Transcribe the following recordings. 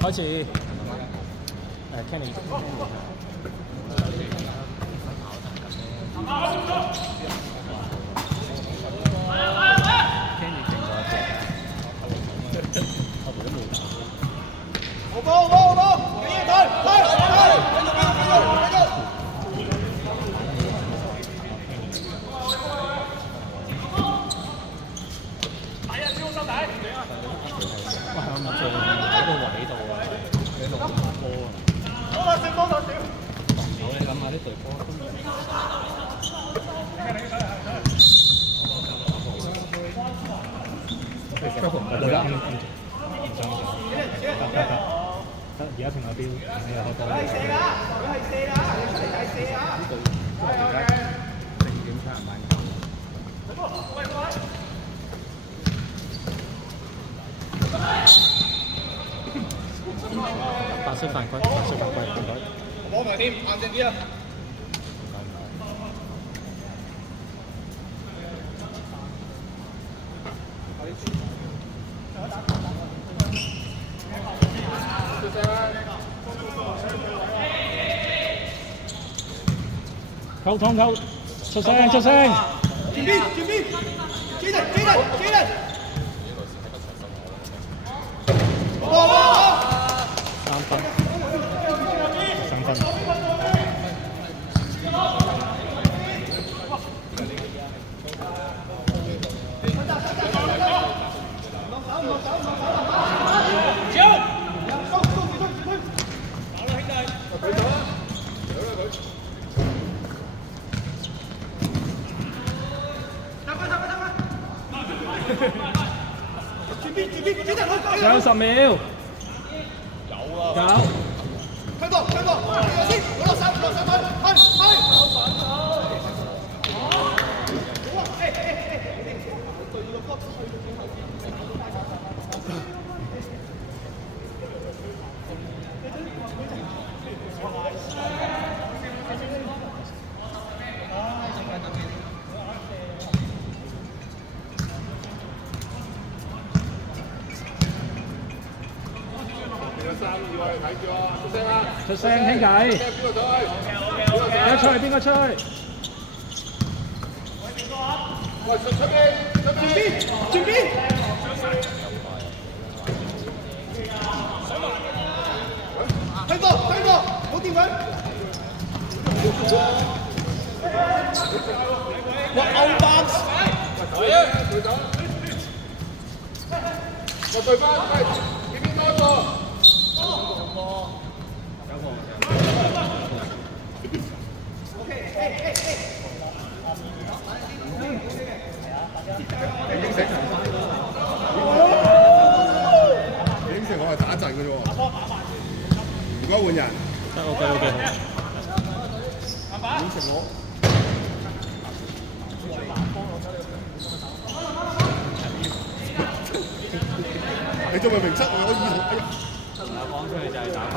開始。Kenny。而家同阿標，你又開波。佢係射㗎，佢係射㗎，你出嚟就係射啊！呢隊因為而家4點差唔多。白色犯規，白色犯規，犯規。攞埋添，硬淨啲啊！溝通溝，出聲出聲！前邊前邊，接人接人接人！3分，3分。上10秒。有啊。有。推波推波，先攞落手去去。出聲傾偈。邊個出去？邊個出去？喂，出邊？轉邊？推波，冇掂佢。哇，out box！係啊，隊長。我對翻，呢邊多個。應承我係打陣嘅啫喎，如果換人，得 OK 好。應承我。你做咪明測我意圖？我講出去就係打快。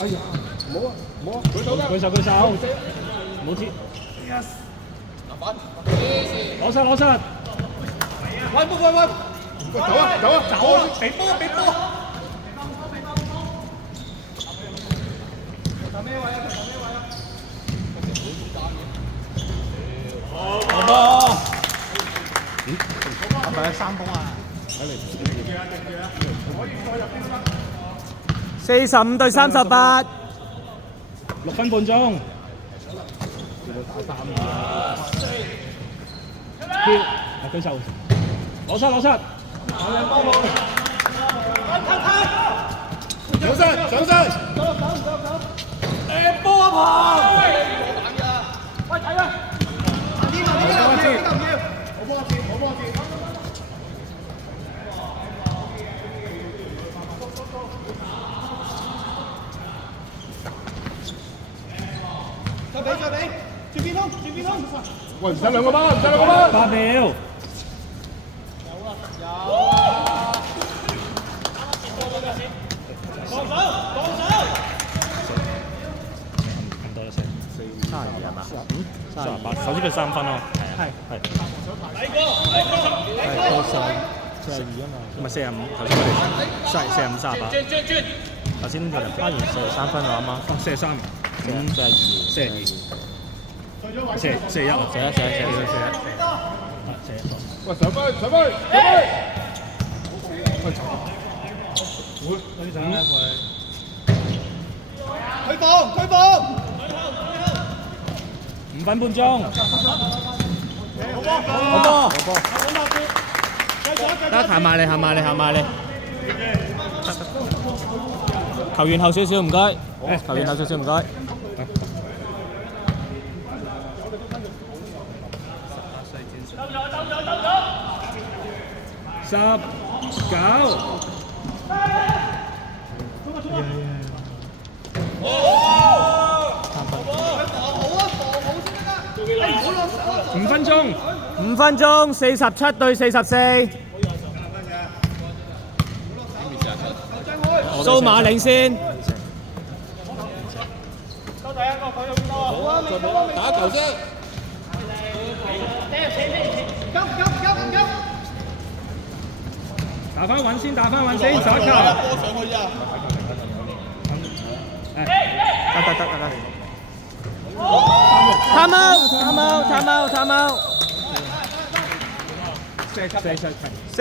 哎呀，唔好啊，唔好啊！舉手，唔好接。Yes。攞實。喂！走啊！俾波！投咩位啊？好波！係咪3波啊？睇嚟。可以再入邊啦。45對38，6分半鐘。打3啊！舉手，攞實。上身！波啊旁！喂睇啊！我幫一次。再俾，轉邊通。喂，唔使兩個班。8秒。有啊。放手。38，首先佢3分啊，係到42啊嘛，唔係45，頭先佢哋45 38，頭先佢哋翻完43分啦嘛，43，41，喂上飛，會嗰啲陣咧佢推放，5分半鐘，好波，得行埋嚟，球員後少少唔該，球員後少少唔該。19，5分鐘，47對44，蘇馬領先。打球先。打翻穩先，手一球。得。Time out。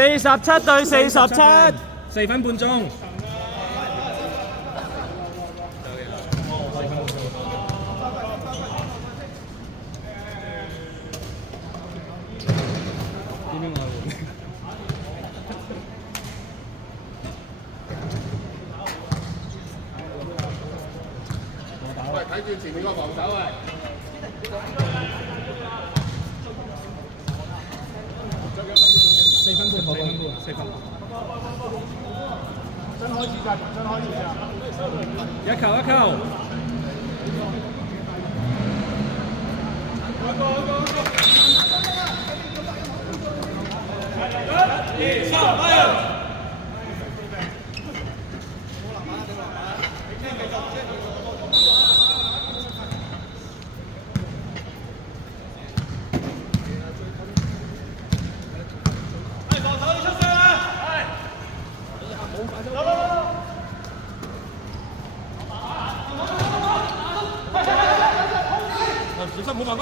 47對47，4分半鐘。睇住前面個防守啊！4分半，真開始㗎，一球。1、2、3，小心冇犯規。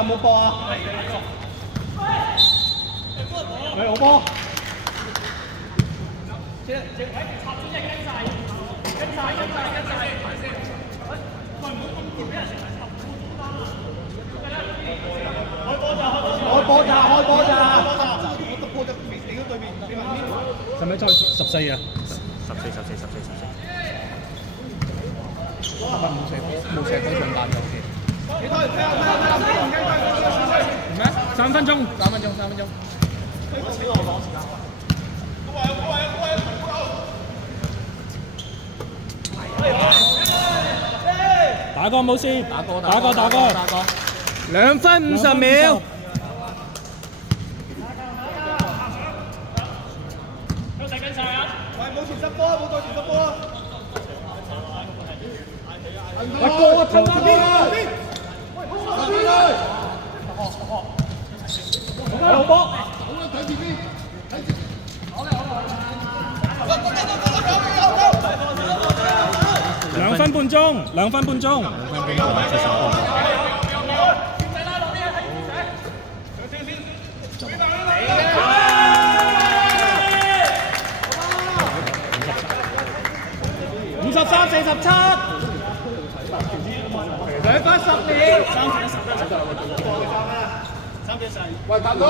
冇波啊！喂，好波！開波咋！使唔使再14啊？14。冇射波上彈咗先。咩？3分鐘。打過冇事。打過。2分50秒。喂，過啊，偷翻邊？好波！2分半鐘，2分半鐘。53-47，2分10秒。喂，彈隊！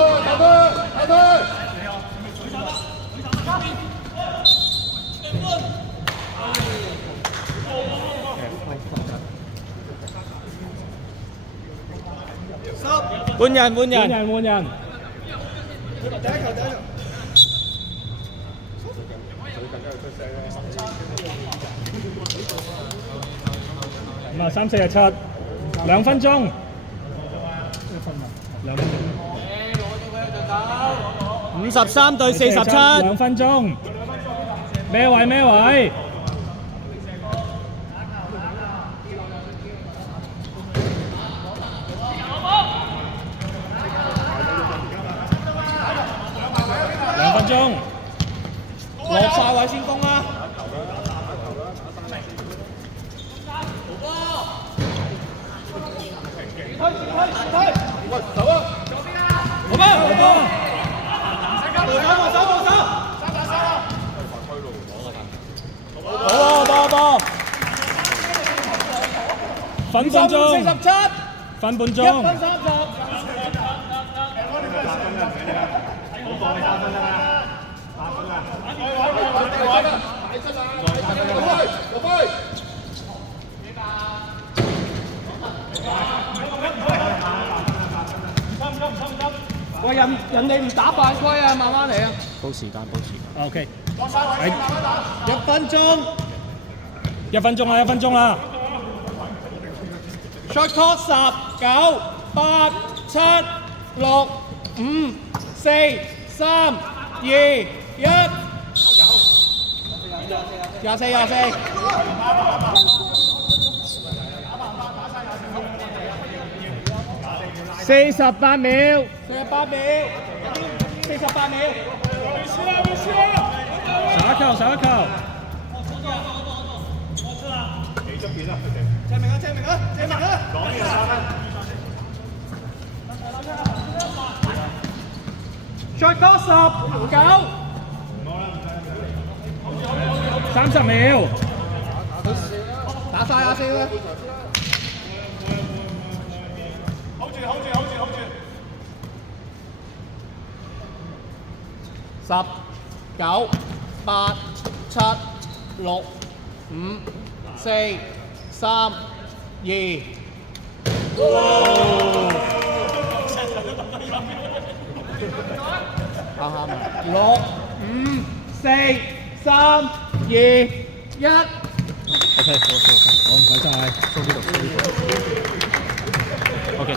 換人。53-47，2分鐘。53-47，2分鐘。咩位？2分鐘，落晒位先攻啦！喂，走啊！好波！波！分半鐘，47，分半鐘。1分30。喂，人哋唔打犯規啊，慢慢嚟啊！報時間。OK。1分鐘。1分鐘啦。Shot clock 10、9、8、7、6、5、4、3、2、1。24。48秒。上一球。謝明啊！Shot clock 10、9。30秒。打晒啊先啦！10、9、8、7、6、5、4、3、2。6、5、4、3、2、1。OK， 好，唔該晒。OK。